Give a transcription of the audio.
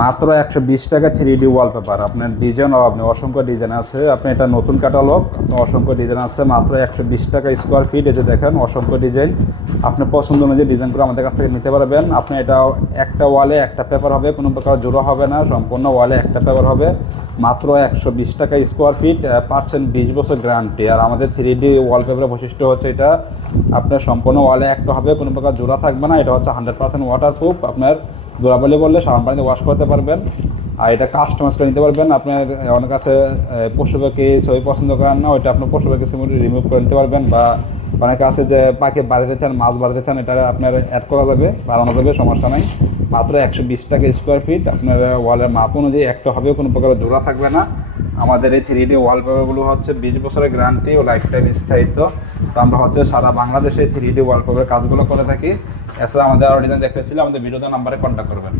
মাত্র 120 টাকা 3D wallpaper. আপনার ডিজাইন আপনি অসংখ্য ডিজাইন আছে, আপনি এটা নতুন ক্যাটালগ, আপনার অসংখ্য ডিজাইন আছে, মাত্র 120 টাকা স্কোয়ার ফিট। এতে দেখেন অসংখ্য ডিজাইন, আপনার পছন্দ অনুযায়ী ডিজাইন করে আমাদের কাছ থেকে নিতে পারবেন। আপনি এটা একটা ওয়ালে একটা পেপার হবে, কোনো প্রকার জোড়া হবে না, সম্পূর্ণ ওয়ালে একটা পেপার হবে। মাত্র 120 টাকা স্কোয়ার ফিট, পাচ্ছেন 20 বছর গ্যারান্টি। আর আমাদের 3D ওয়ালপেপারের বৈশিষ্ট্য হচ্ছে এটা আপনার সম্পূর্ণ ওয়ালে একটা হবে, কোনো প্রকার জোড়া থাকবে না। এটা হচ্ছে 100% ওয়াটারপ্রুফ। আপনার ধুলাবালি বললে সাবান পানিতে ওয়াশ করতে পারবেন। আর এটা কাস্টমাইজ করে নিতে পারবেন। আপনার অনেক কাছে পশু পাখি ছবি পছন্দ করেন না, ওইটা আপনার পশু পাখি ছবি রিমুভ করে নিতে পারবেন। বা অনেকে আছে যে পাখি বাড়িতে চান, মাছ বাড়িতে চান, এটা আপনার অ্যাড করা যাবে, বাড়ানো যাবে, সমস্যা নাই। মাত্র 120 টাকা স্কোয়ার ফিট। আপনার ওয়ালের মাপ অনুযায়ী একটা হবে, কোনো প্রকার জোড়া থাকবে না। আমাদের এই 3D ওয়ালপেপারগুলো হচ্ছে 20 বছরের গ্যারান্টি ও লাইফ টাইম স্থায়িত্ব। তো আমরা হচ্ছে সারা বাংলাদেশে 3D ওয়ালপেপারের কাজগুলো করে থাকি। এছাড়া আমাদের আরও ডিজাইন দেখতে চাইলে আমাদের ভিডিওতে নাম্বারে কন্ট্যাক্ট করবেন।